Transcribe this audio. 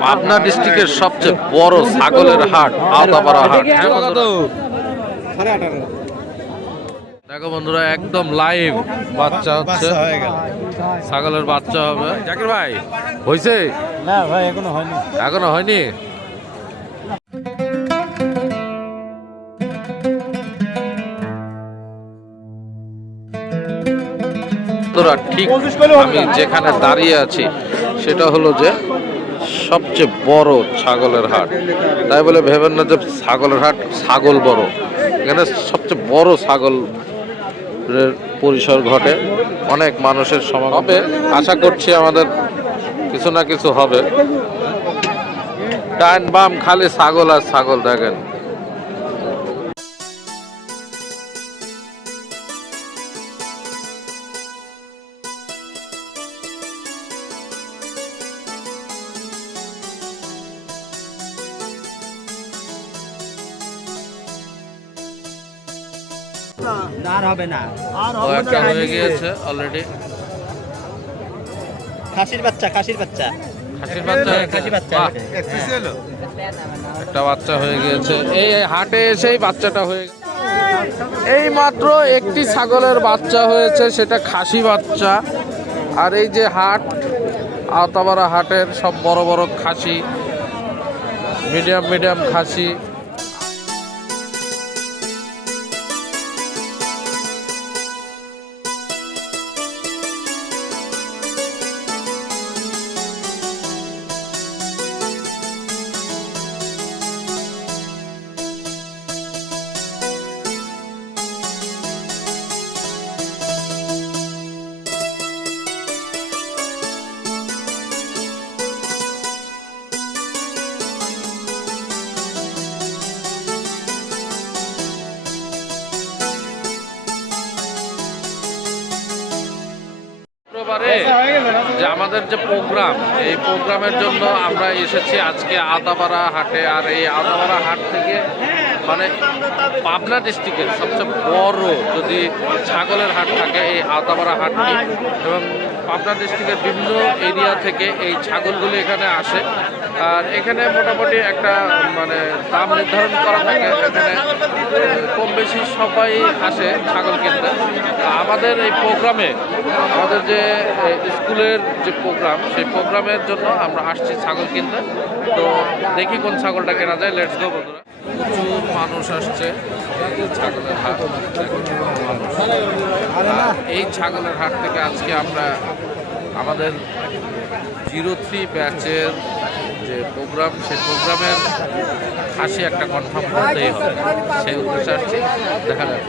পাবনা ডিস্ট্রিক্টের সবচেয়ে বড় ছাগলের হাট আওতাপাড়া হাট। দেখো বন্ধুরা একদম লাইভ বাচ্চা হচ্ছে। ছাগলের বাচ্চা হবে। জাকির ভাই হয়েছে না ভাই এখনও হয়নি। এখনও হয়নি? ঠিক আমি যেখানে দাঁড়িয়ে আছি সেটা হলো যে সবচেয়ে বড় ছাগলের হাট। তাই বলে ভেবেন না যে ছাগলের হাট ছাগল বড়। এখানে সবচেয়ে বড় ছাগল পরিসর ঘটে। অনেক মানুষের সমাগম হবে। আশা করছি আমাদের কিছু না কিছু হবে। ডান বাম খালি ছাগল আর ছাগল দেখেন। আর হবে না। ও একটা হয়ে গিয়েছে অলরেডি খাসির বাচ্চা খাসির বাচ্চা। খাসির বাচ্চা বাচ্চা একটা বাচ্চা হয়ে গিয়েছে। এই হাটে এসেই বাচ্চাটা হয়ে এই মাত্র একটি ছাগলের বাচ্চা হয়েছে সেটা খাসি বাচ্চা। আর এই যে হাট আওতাবাড়া হাটের সব বড় বড় খাসি মিডিয়াম মিডিয়াম খাসি। শুক্রবারে যে আমাদের যে প্রোগ্রাম, এই প্রোগ্রামের জন্য আমরা এসেছি আজকে আদাবাড়া হাটে। আর এই আদাবাড়া হাট থেকে মানে পাবনা ডিস্ট্রিক্টের সবচেয়ে বড় যদি ছাগলের হাট থাকে, এই আদাবাড়া হাটটি এবং পাবনা ডিস্ট্রিক্টের বিভিন্ন এরিয়া থেকে এই ছাগলগুলি এখানে আসে। আর এখানে মোটামুটি একটা মানে দাম নির্ধারণ করা থাকে, এখানে কম বেশি সবাই আসে ছাগল কিনতে। আমাদের এই প্রোগ্রামে আমাদের যে স্কুলের যে প্রোগ্রাম, সেই প্রোগ্রামের জন্য আমরা আসছি ছাগল কিনতে। তো দেখি কোন ছাগলটা কেনা যায় লেটস গো বন্ধুরা। প্রচুর মানুষ আসছে ছাগলের হাট। এই ছাগলের হাট থেকে আজকে আমরা আমাদের জিরো থ্রি ব্যাচের যে প্রোগ্রাম, সেই প্রোগ্রামের খাসি একটা কনফার্ম করতেই হবে। সেই উদ্দেশ্যে আসছি। দেখা যাক।